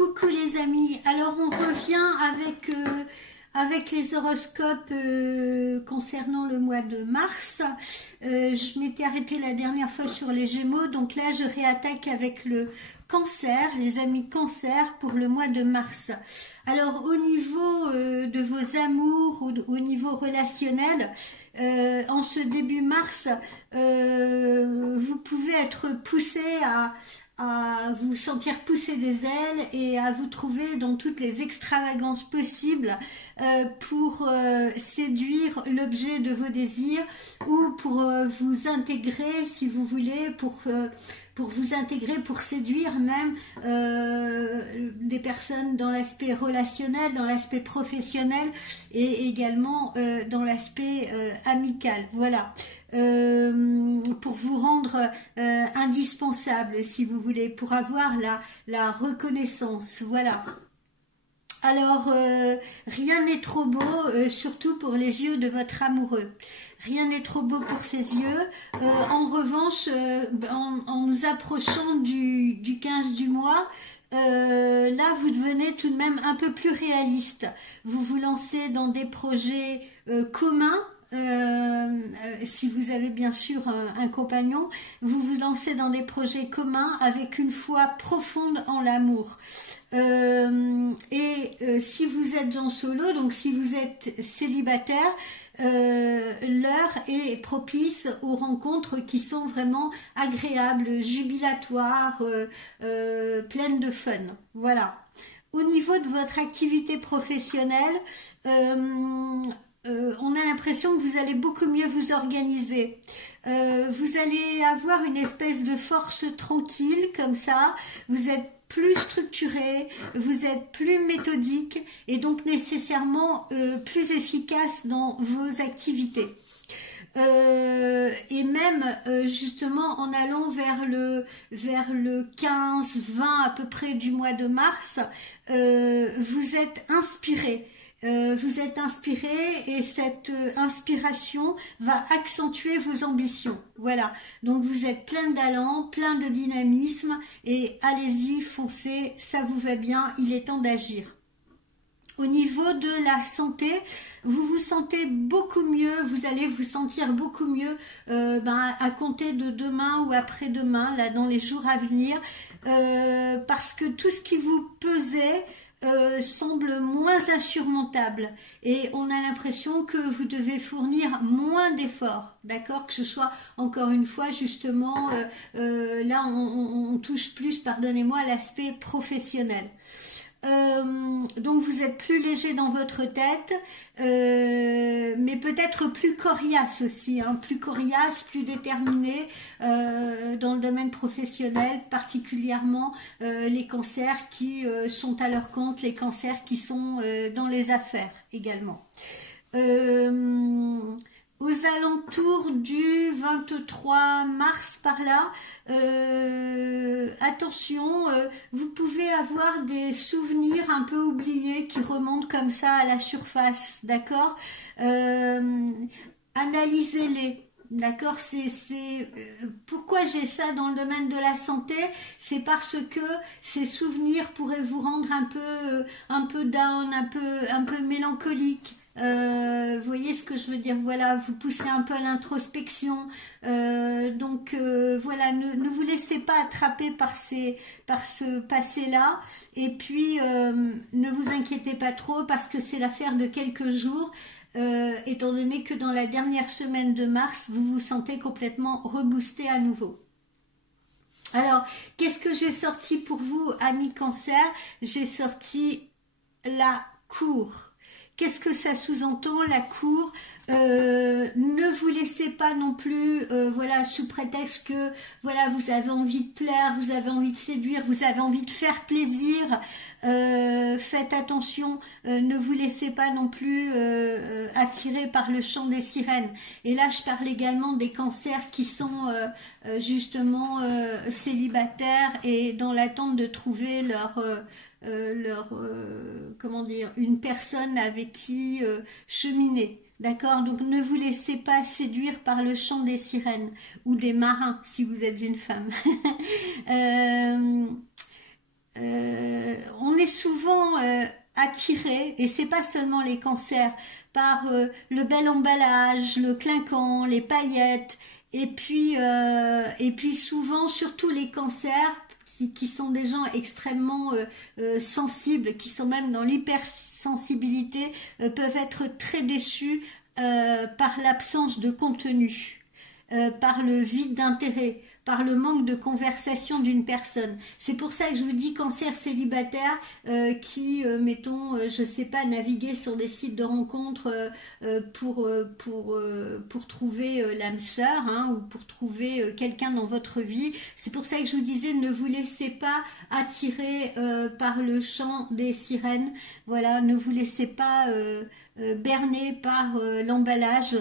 Coucou les amis, alors on revient avec les horoscopes concernant le mois de mars. Je m'étais arrêtée la dernière fois sur les Gémeaux, donc là je réattaque avec le Cancer, les amis Cancer pour le mois de mars. Alors au niveau de vos amours, au niveau relationnel, en ce début mars, vous pouvez être poussé à vous sentir pousser des ailes et à vous trouver dans toutes les extravagances possibles pour séduire l'objet de vos désirs ou pour vous intégrer, si vous voulez, pour vous intégrer, pour séduire même des personnes dans l'aspect relationnel, dans l'aspect professionnel et également dans l'aspect amical. Voilà. Pour vous rendre indispensable, si vous voulez, pour avoir la reconnaissance. Voilà. Alors, rien n'est trop beau, surtout pour les yeux de votre amoureux. Rien n'est trop beau pour ses yeux. En revanche, en nous approchant du 15 du mois, là, vous devenez tout de même un peu plus réaliste. Vous vous lancez dans des projets communs. Si vous avez bien sûr un compagnon, vous vous lancez dans des projets communs avec une foi profonde en l'amour. Si vous êtes en solo, donc si vous êtes célibataire, l'heure est propice aux rencontres qui sont vraiment agréables, jubilatoires, pleines de fun. Voilà. Au niveau de votre activité professionnelle, on a l'impression que vous allez beaucoup mieux vous organiser. Vous allez avoir une espèce de force tranquille comme ça. Vous êtes plus structuré, vous êtes plus méthodique et donc nécessairement plus efficace dans vos activités. Et même justement en allant vers le 15-20 à peu près du mois de mars, vous êtes inspiré. Vous êtes inspiré et cette inspiration va accentuer vos ambitions. Voilà, donc vous êtes plein d'allant, plein de dynamisme et allez-y, foncez, ça vous va bien, il est temps d'agir. Au niveau de la santé, vous vous sentez beaucoup mieux, vous allez vous sentir beaucoup mieux à compter de demain ou après-demain, là dans les jours à venir, parce que tout ce qui vous pesait semble moins insurmontable et on a l'impression que vous devez fournir moins d'efforts, d'accord, que ce soit encore une fois justement là on touche plus, pardonnez-moi, à l'aspect professionnel. Donc vous êtes plus léger dans votre tête, mais peut-être plus coriace aussi, hein, plus coriace, plus déterminé dans le domaine professionnel, particulièrement les cancers qui sont à leur compte, les cancers qui sont dans les affaires également. Aux alentours du 23 mars par là, attention, vous pouvez avoir des souvenirs un peu oubliés qui remontent comme ça à la surface, d'accord, analysez-les. D'accord, pourquoi j'ai ça dans le domaine de la santé, c'est parce que ces souvenirs pourraient vous rendre un peu down, un peu mélancolique. Vous voyez ce que je veux dire, voilà, vous poussez un peu à l'introspection, donc voilà, ne vous laissez pas attraper par ce passé-là, et puis ne vous inquiétez pas trop parce que c'est l'affaire de quelques jours, étant donné que dans la dernière semaine de mars, vous vous sentez complètement reboosté à nouveau. Alors, qu'est-ce que j'ai sorti pour vous, amis Cancer? J'ai sorti la cour. Qu'est-ce que ça sous-entend, la cour? Ne vous laissez pas non plus, voilà, sous prétexte que, voilà, vous avez envie de plaire, vous avez envie de séduire, vous avez envie de faire plaisir. Faites attention, ne vous laissez pas non plus attirer par le chant des sirènes. Et là, je parle également des cancers qui sont justement célibataires et dans l'attente de trouver comment dire, une personne avec qui cheminer. D'accord, donc ne vous laissez pas séduire par le chant des sirènes ou des marins si vous êtes une femme. On souvent attiré, et c'est pas seulement les cancers, par le bel emballage, le clinquant, les paillettes, et puis souvent, surtout les cancers, qui sont des gens extrêmement sensibles, qui sont même dans l'hypersensibilité, peuvent être très déçus par l'absence de contenu, par le vide d'intérêt, par le manque de conversation d'une personne. C'est pour ça que je vous dis cancer célibataire mettons, je sais pas, naviguer sur des sites de rencontres pour trouver l'âme sœur, hein, ou pour trouver quelqu'un dans votre vie. C'est pour ça que je vous disais, ne vous laissez pas attirer par le chant des sirènes. Voilà, ne vous laissez pas berner par l'emballage.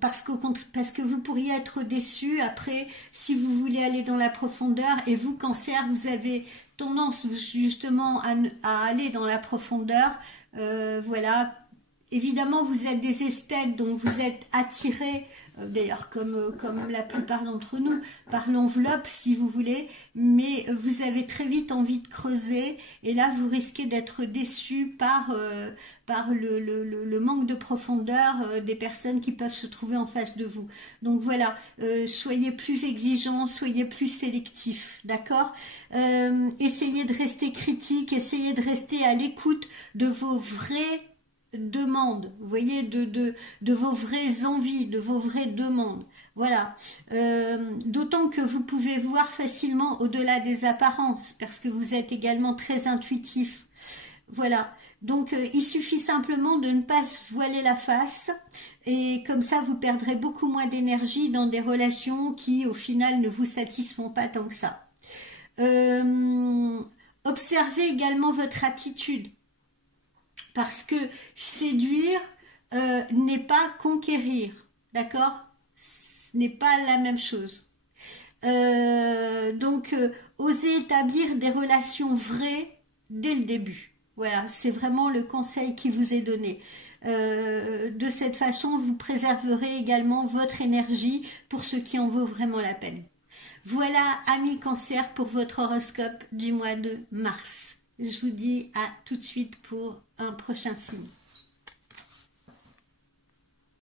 Parce que vous pourriez être déçu après si vous voulez aller dans la profondeur, et vous cancer, vous avez tendance justement à aller dans la profondeur, voilà. Évidemment, vous êtes des esthètes, donc vous êtes attirés, d'ailleurs comme la plupart d'entre nous, par l'enveloppe si vous voulez, mais vous avez très vite envie de creuser, et là vous risquez d'être déçus par le manque de profondeur des personnes qui peuvent se trouver en face de vous. Donc voilà, soyez plus exigeants, soyez plus sélectifs, d'accord? Essayez de rester critique, essayez de rester à l'écoute de vos vraies demandes, vous voyez, de vos vraies envies, de vos vraies demandes. Voilà. D'autant que vous pouvez voir facilement au-delà des apparences, parce que vous êtes également très intuitif. Voilà. Donc il suffit simplement de ne pas se voiler la face, et comme ça vous perdrez beaucoup moins d'énergie dans des relations qui au final ne vous satisfont pas tant que ça. Observez également votre attitude. Parce que séduire n'est pas conquérir, d'accord? Ce n'est pas la même chose. Donc, osez établir des relations vraies dès le début. Voilà, c'est vraiment le conseil qui vous est donné. De cette façon, vous préserverez également votre énergie pour ce qui en vaut vraiment la peine. Voilà, amis cancer, pour votre horoscope du mois de mars. Je vous dis à tout de suite pour un prochain signe.